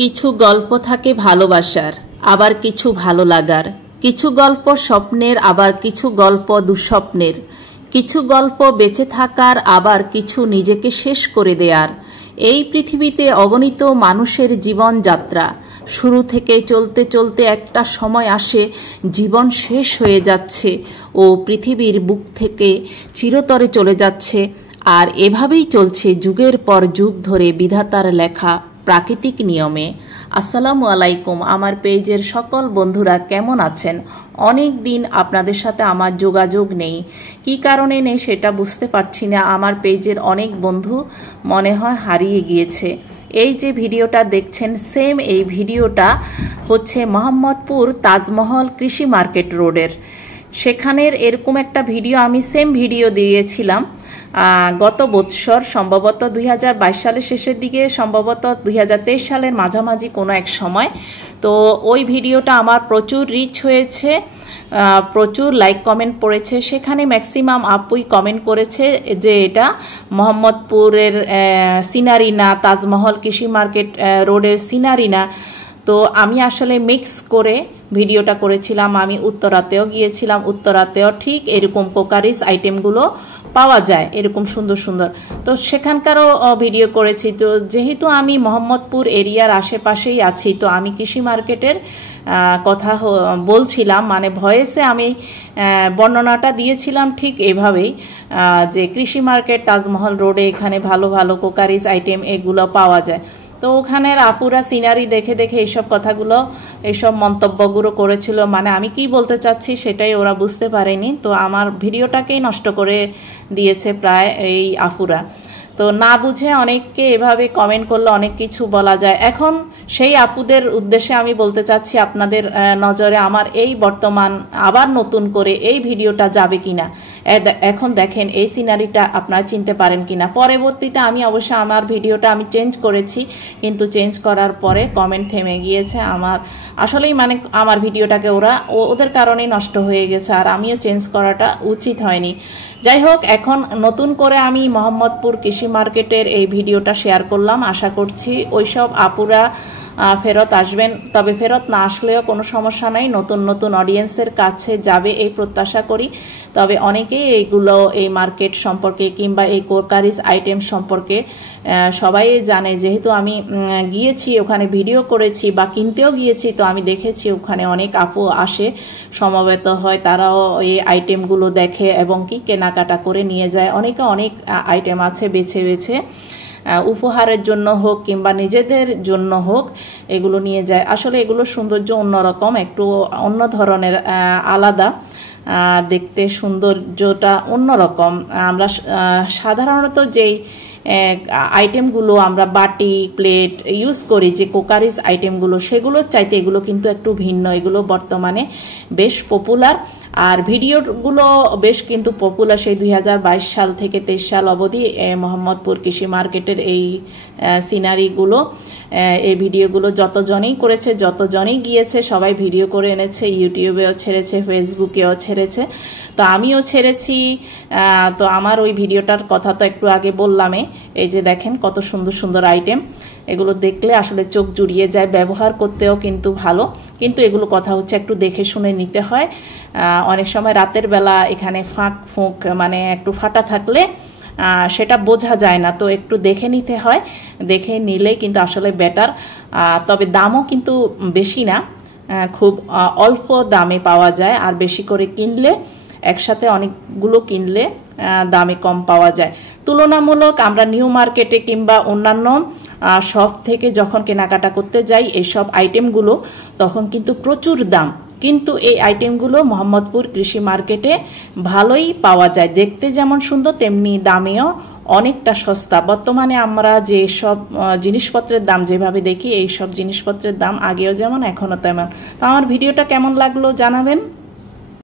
কিছু গল্প থাকে ভালোবাসার, আবার কিছু ভালো লাগার। কিছু গল্প স্বপ্নের, আবার কিছু গল্প দুঃস্বপ্নের। কিছু গল্প বেঁচে থাকার, আবার কিছু নিজেকে শেষ করে দেয়ার। এই পৃথিবীতে অগণিত মানুষের জীবনযাত্রা। শুরু থেকে চলতে চলতে একটা সময় আসে জীবন শেষ হয়ে যাচ্ছে ও পৃথিবীর বুক থেকে চিরতরে চলে যাচ্ছে। আর এভাবেই চলছে যুগের পর যুগ ধরে বিধাতার লেখা প্রাকৃতিক নিয়মে। আসসালামু আলাইকুম আমার পেজের সকল বন্ধুরা, কেমন আছেন? অনেক দিন আপনাদের সাথে আমার যোগাযোগ নেই। কি কারণে নেই সেটা বুঝতে পারছি না। আমার পেজের অনেক বন্ধু মনে হয় হারিয়ে গিয়েছে। এই যে ভিডিওটা দেখছেন, সেম এই ভিডিওটা হচ্ছে মোহাম্মদপুর তাজমহল কৃষি মার্কেট রোডের। সেখানের এরকম একটা ভিডিও আমি সেম ভিডিও দিয়েছিলাম গত বৎসর, সম্ভবত 2022 সালের শেষের দিকে, সম্ভবত 2023 সালের মাঝামাঝি কোনো এক সময়। তো ওই ভিডিওটা আমার প্রচুর রিচ হয়েছে, প্রচুর লাইক কমেন্ট পড়েছে। সেখানে ম্যাক্সিমাম আপুই কমেন্ট করেছে যে এটা মোহাম্মদপুরের সিনারি না, তাজমহল কৃষি মার্কেট রোডের সিনারি না। তো আমি আসলে মিক্স করে ভিডিওটা করেছিলাম। আমি উত্তরাতেও গিয়েছিলাম, উত্তরাতেও ঠিক এরকম কোকারিস আইটেমগুলো পাওয়া যায়, এরকম সুন্দর সুন্দর। তো সেখানকারও ভিডিও করেছি। তো যেহেতু আমি মোহাম্মদপুর এরিয়ার আশেপাশেই আছি, তো আমি কৃষি মার্কেটের কথা বলছিলাম, মানে ভয়েসে আমি বর্ণনাটা দিয়েছিলাম ঠিক এভাবেই, যে কৃষি মার্কেট তাজমহল রোডে এখানে ভালো ভালো কোকারিস আইটেম এগুলো পাওয়া যায়। তো ওখানের আপুরা সিনারি দেখে দেখে এইসব কথাগুলো, এইসব মন্তব্যগুলো করেছিল। মানে আমি কি বলতে চাচ্ছি সেটাই ওরা বুঝতে পারেনি। তো আমার ভিডিওটাকেই নষ্ট করে দিয়েছে প্রায় এই আপুরা। তো না বুঝে অনেককে এভাবে কমেন্ট করলে অনেক কিছু বলা যায়। এখন সেই আপুদের উদ্দেশ্যে আমি বলতে চাচ্ছি, আপনাদের নজরে আমার এই বর্তমান আবার নতুন করে এই ভিডিওটা যাবে কিনা, এখন দেখেন এই সিনারিটা আপনারা চিনতে পারেন কিনা। পরবর্তীতে আমি অবশ্য আমার ভিডিওটা আমি চেঞ্জ করেছি, কিন্তু চেঞ্জ করার পরে কমেন্ট থেমে গিয়েছে। আমার আসলেই মানে আমার ভিডিওটাকে ওদের কারণেই নষ্ট হয়ে গেছে, আর আমিও চেঞ্জ করাটা উচিত হয়নি। যাই হোক, এখন নতুন করে আমি মোহাম্মদপুর কৃষি মার্কেটের এই ভিডিওটা শেয়ার করলাম। আশা করছি ওইসব আপুরা ফেরত আসবেন, তবে ফেরত না আসলেও কোনো সমস্যা নাই, নতুন নতুন অডিয়েন্সের কাছে যাবে এই প্রত্যাশা করি। তবে অনেকেই এই মার্কেট সম্পর্কে কিংবা এই কোকারিস আইটেম সম্পর্কে সবাই জানে, যেহেতু আমি গিয়েছি ওখানে, ভিডিও করেছি বা কিনতেও গিয়েছি। তো আমি দেখেছি ওখানে অনেক আপু আসে, সমবেত হয়, তারাও এই আইটেমগুলো দেখে এবং কি কেনাকাটা করে নিয়ে যায়। অনেকে অনেক আইটেম আছে বেছে বেছে, উপহারের জন্য হোক কিংবা নিজেদের জন্য হোক, এগুলো নিয়ে যায়। আসলে এগুলো সৌন্দর্য অন্যরকম, একটু অন্য ধরনের, আলাদা দেখতে, সৌন্দর্যটা অন্যরকম। আমরা সাধারণত যেই আইটেমগুলো আমরা বাটি প্লেট ইউজ করি, যে কোকারিস আইটেমগুলো, সেগুলোর চাইতে এগুলো কিন্তু একটু ভিন্ন। এগুলো বর্তমানে বেশ পপুলার, আর ভিডিওগুলো বেশ কিন্তু পপুলার। সেই 2022 সাল থেকে 23 সাল অবধি মোহাম্মদপুর কৃষি মার্কেটের এই সিনারিগুলো, এই ভিডিওগুলো যতজনেই করেছে, যতজনেই গিয়েছে, সবাই ভিডিও করে এনেছে, ইউটিউবেও ছেড়েছে, ফেসবুকেও ছেড়েছে, তো আমিও ছেড়েছি। তো আমার ওই ভিডিওটার কথা তো একটু আগে বললামই। এই যে দেখেন কত সুন্দর সুন্দর আইটেম, এগুলো দেখলে আসলে চোখ জুড়িয়ে যায়। ব্যবহার করতেও কিন্তু ভালো, কিন্তু এগুলো কথা হচ্ছে একটু দেখে শুনে নিতে হয়। অনেক সময় রাতের বেলা এখানে ফাঁক ফুঁক, মানে একটু ফাটা থাকলে সেটা বোঝা যায় না, তো একটু দেখে নিতে হয়। দেখে নিলেই কিন্তু আসলে বেটার। তবে দামও কিন্তু বেশি না, খুব অল্প দামে পাওয়া যায়। আর বেশি করে কিনলে, একসাথে অনেকগুলো কিনলে দামে কম পাওয়া যায়। তুলনামূলক আমরা নিউ মার্কেটে কিংবা অন্যান্য শপ থেকে যখন কেনাকাটা করতে যাই এইসব আইটেমগুলো, তখন কিন্তু প্রচুর দাম। কিন্তু এই আইটেমগুলো মোহাম্মদপুর কৃষি মার্কেটে ভালোই পাওয়া যায়। দেখতে যেমন সুন্দর, তেমনি দামেও অনেকটা সস্তা। বর্তমানে আমরা যে সব জিনিসপত্রের দাম যেভাবে দেখি, এই সব জিনিসপত্রের দাম আগেও যেমন এখনও তেমন। তো আমার ভিডিওটা কেমন লাগলো জানাবেন।